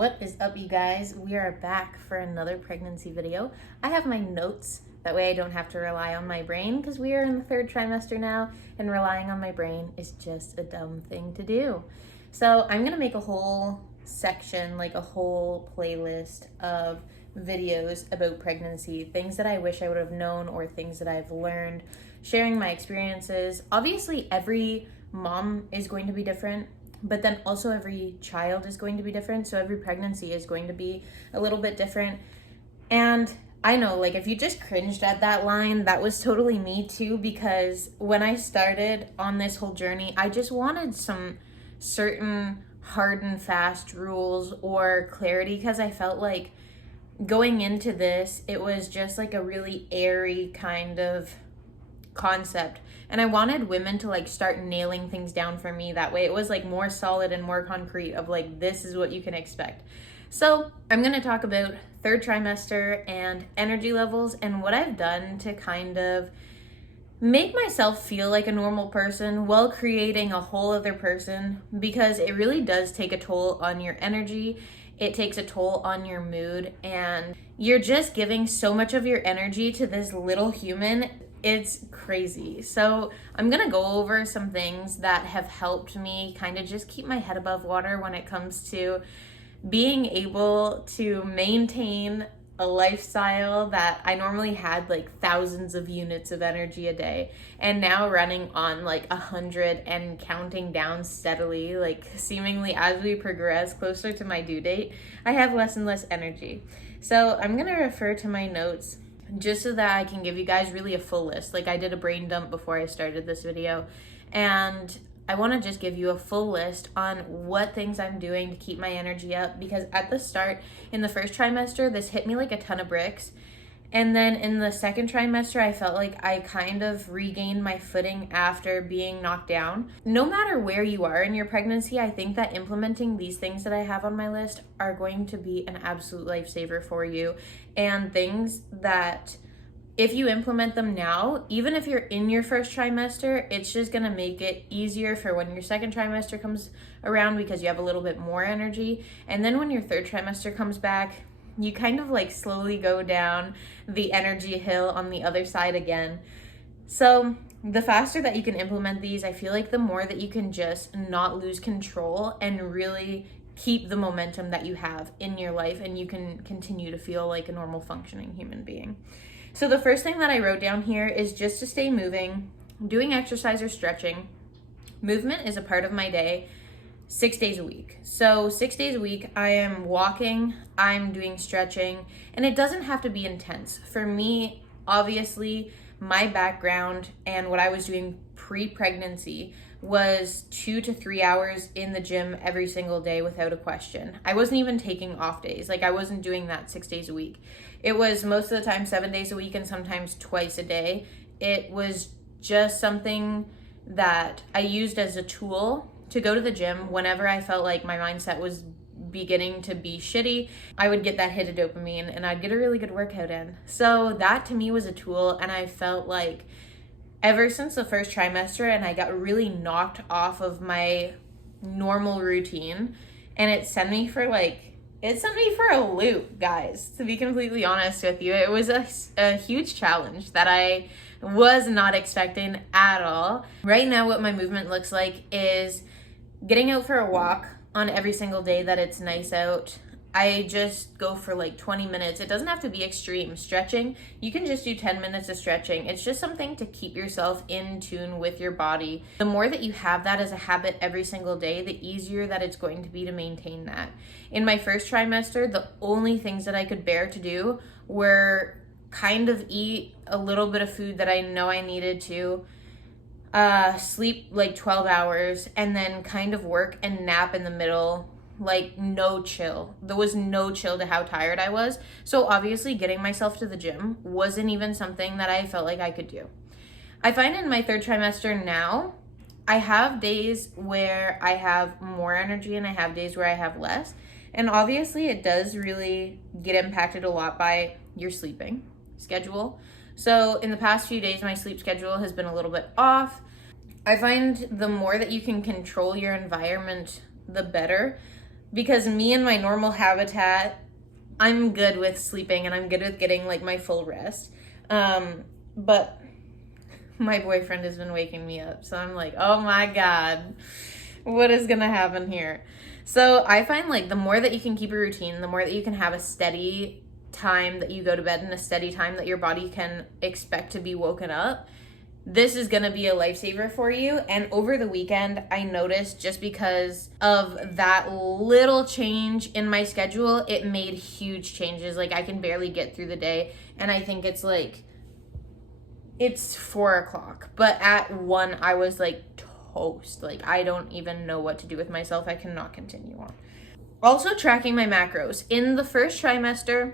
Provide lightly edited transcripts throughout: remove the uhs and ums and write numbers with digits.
What is up, you guys? We are back for another pregnancy video. I have my notes, that way I don't have to rely on my brain because we are in the third trimester now and relying on my brain is just a dumb thing to do. So I'm gonna make a whole section, like a whole playlist of videos about pregnancy, things that I wish I would have known or things that I've learned, sharing my experiences. Obviously, every mom is going to be different, but then also every child is going to be different. So every pregnancy is going to be a little bit different. And I know, like, if you just cringed at that line, that was totally me too, because when I started on this whole journey, I just wanted some certain hard and fast rules or clarity, because I felt like going into this, it was just like a really airy kind of concept, and I wanted women to like start nailing things down for me. That way it was like more solid and more concrete of like, this is what you can expect. So I'm going to talk about third trimester and energy levels and what I've done to kind of make myself feel like a normal person while creating a whole other person, because it really does take a toll on your energy. It takes a toll on your mood, and you're just giving so much of your energy to this little human. It's crazy. So I'm gonna go over some things that have helped me kind of just keep my head above water when it comes to being able to maintain a lifestyle that I normally had like thousands of units of energy a day, and now running on like 100 and counting down steadily, like seemingly as we progress closer to my due date, I have less and less energy. So I'm gonna refer to my notes just so that I can give you guys really a full list. Like, I did a brain dump before I started this video, and I want to just give you a full list on what things I'm doing to keep my energy up, because at the start, in the first trimester, this hit me like a ton of bricks. And then in the second trimester, I felt like I kind of regained my footing after being knocked down. No matter where you are in your pregnancy, I think that implementing these things that I have on my list are going to be an absolute lifesaver for you, and things that if you implement them now, even if you're in your first trimester, it's just gonna make it easier for when your second trimester comes around, because you have a little bit more energy. And then when your third trimester comes back, you kind of like slowly go down the energy hill on the other side again. So the faster that you can implement these, I feel like the more that you can just not lose control and really keep the momentum that you have in your life, and you can continue to feel like a normal functioning human being. So the first thing that I wrote down here is just to stay moving, doing exercise or stretching. Movement is a part of my day 6 days a week. So 6 days a week, I am walking, I'm doing stretching, and it doesn't have to be intense. For me, obviously, my background and what I was doing pre-pregnancy was 2 to 3 hours in the gym every single day without a question. I wasn't even taking off days. Like, I wasn't doing that 6 days a week. It was most of the time 7 days a week and sometimes twice a day. It was just something that I used as a tool to go to the gym whenever I felt like my mindset was beginning to be shitty. I would get that hit of dopamine and I'd get a really good workout in. So that to me was a tool, and I felt like ever since the first trimester, and I got really knocked off of my normal routine, and it sent me for a loop, guys, to be completely honest with you. It was a huge challenge that I was not expecting at all. Right now, what my movement looks like is getting out for a walk on every single day that it's nice out. I just go for like 20 minutes. It doesn't have to be extreme. Stretching, you can just do 10 minutes of stretching. It's just something to keep yourself in tune with your body. The more that you have that as a habit every single day, the easier that it's going to be to maintain that. In my first trimester, the only things that I could bear to do were kind of eat a little bit of food that I know I needed to, sleep like 12 hours, and then kind of work and nap in the middle. Like, no chill. There was no chill to how tired I was. So obviously getting myself to the gym wasn't even something that I felt like I could do. I find in my third trimester now, I have days where I have more energy and I have days where I have less. And obviously it does really get impacted a lot by your sleeping schedule. So in the past few days, my sleep schedule has been a little bit off. I find the more that you can control your environment, the better. because me and my normal habitat, I'm good with sleeping and I'm good with getting like my full rest. But my boyfriend has been waking me up. So I'm like, oh my God, what is going to happen here? So I find like the more that you can keep a routine, the more that you can have a steady time that you go to bed and a steady time that your body can expect to be woken up, this is going to be a lifesaver for you. And over the weekend, I noticed just because of that little change in my schedule, it made huge changes. Like I can barely get through the day. And I think it's 4:00, but at 1 I was like toast. Like I don't even know what to do with myself. I cannot continue on. Also tracking my macros. In the first trimester,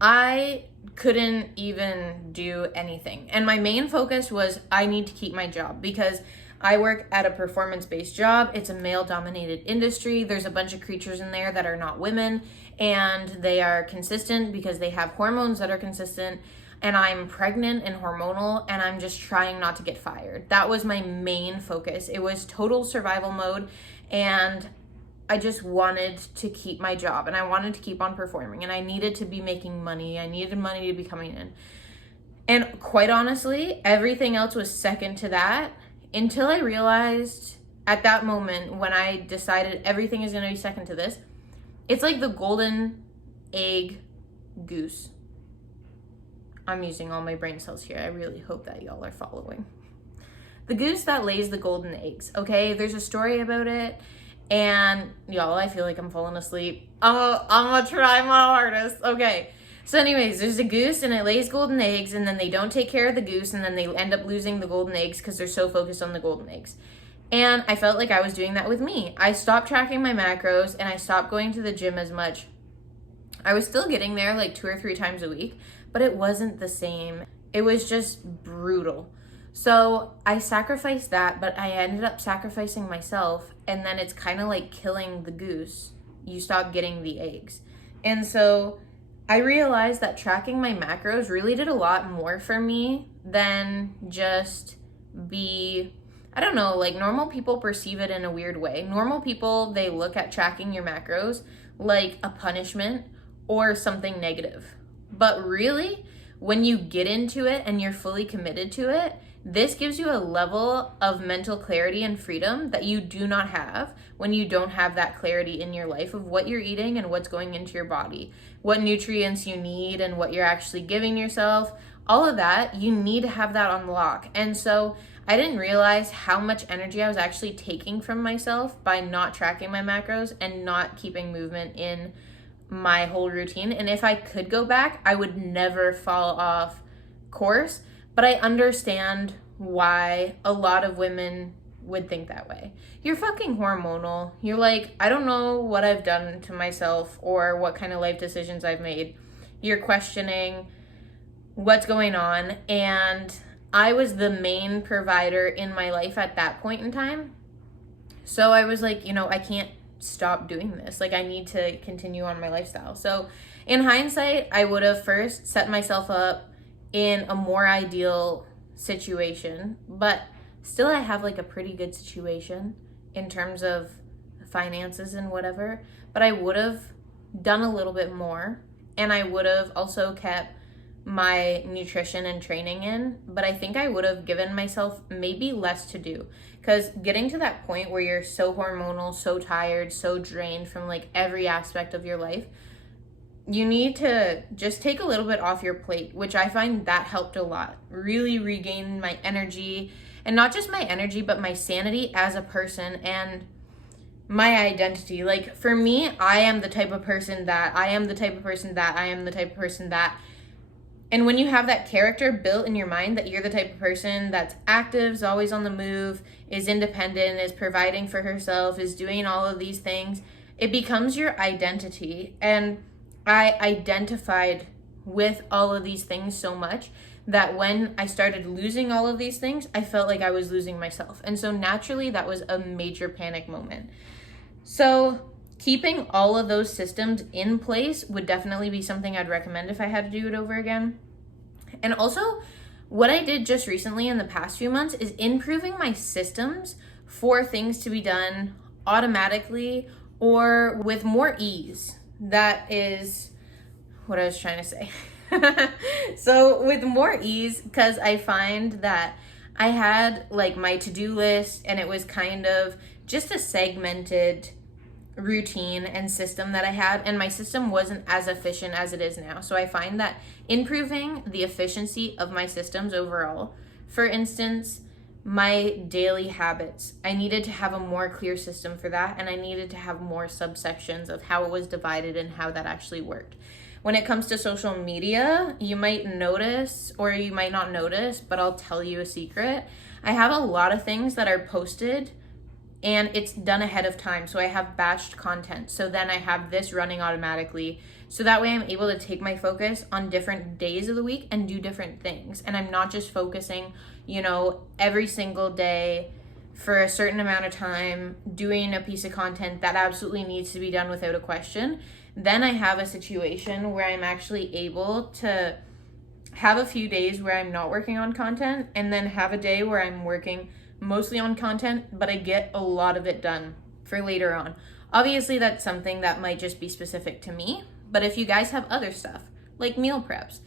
I couldn't even do anything. And my main focus was I need to keep my job because I work at a performance-based job. It's a male-dominated industry. There's a bunch of creatures in there that are not women, and they are consistent because they have hormones that are consistent. And I'm pregnant and hormonal, and I'm just trying not to get fired. That was my main focus. It was total survival mode, and I just wanted to keep my job, and I wanted to keep on performing, and I needed to be making money. I needed money to be coming in. And quite honestly, everything else was second to that until I realized at that moment when I decided everything is going to be second to this. It's like the golden egg goose. I'm using all my brain cells here. I really hope that y'all are following. The goose that lays the golden eggs, okay? There's a story about it. And y'all, I feel like I'm falling asleep. I'm gonna try my hardest. Okay. So anyways, there's a goose and it lays golden eggs, and then they don't take care of the goose, and then they end up losing the golden eggs because they're so focused on the golden eggs. And I felt like I was doing that with me. I stopped tracking my macros and I stopped going to the gym as much. I was still getting there like 2 or 3 times a week, but it wasn't the same. It was just brutal. So I sacrificed that, but I ended up sacrificing myself, and then it's kind of like killing the goose. You stop getting the eggs. And so I realized that tracking my macros really did a lot more for me than just be, I don't know, like normal people perceive it in a weird way. Normal people, they look at tracking your macros like a punishment or something negative. But really, when you get into it and you're fully committed to it, this gives you a level of mental clarity and freedom that you do not have when you don't have that clarity in your life of what you're eating and what's going into your body, what nutrients you need and what you're actually giving yourself. All of that, you need to have that on lock. And so I didn't realize how much energy I was actually taking from myself by not tracking my macros and not keeping movement in my whole routine. And if I could go back, I would never fall off course. But I understand why a lot of women would think that way. You're fucking hormonal. You're like, I don't know what I've done to myself or what kind of life decisions I've made. You're questioning what's going on. And I was the main provider in my life at that point in time. So I was like, I can't stop doing this. Like, I need to continue on my lifestyle. So in hindsight, I would have first set myself up in a more ideal situation, but still I have like a pretty good situation in terms of finances and whatever, but I would have done a little bit more, and I would have also kept my nutrition and training in, but I think I would have given myself maybe less to do, because getting to that point where you're so hormonal, so tired, so drained from like every aspect of your life, you need to just take a little bit off your plate, which I find that helped a lot. Really regain my energy, and not just my energy, but my sanity as a person and my identity. Like for me, I am the type of person that, I am the type of person that, I am the type of person that. And when you have that character built in your mind that you're the type of person that's active, is always on the move, is independent, is providing for herself, is doing all of these things, it becomes your identity. And I identified with all of these things so much that when I started losing all of these things, I felt like I was losing myself. And so naturally, that was a major panic moment. So keeping all of those systems in place would definitely be something I'd recommend if I had to do it over again. And also, what I did just recently in the past few months is improving my systems for things to be done automatically or with more ease. That is what I was trying to say. So with more ease, because I find that I had like my to-do list and it was kind of just a segmented routine and system that I had, and my system wasn't as efficient as it is now. So I find that improving the efficiency of my systems overall, for instance, my daily habits, I needed to have a more clear system for that, and I needed to have more subsections of how it was divided and how that actually worked. When it comes to social media, you might notice, or you might not notice, but I'll tell you a secret. I have a lot of things that are posted and it's done ahead of time. So I have batched content. So then I have this running automatically. So that way I'm able to take my focus on different days of the week and do different things. And I'm not just focusing, every single day for a certain amount of time doing a piece of content that absolutely needs to be done without a question. Then I have a situation where I'm actually able to have a few days where I'm not working on content, and then have a day where I'm working mostly on content, but I get a lot of it done for later on. Obviously, that's something that might just be specific to me, but if you guys have other stuff, like meal preps,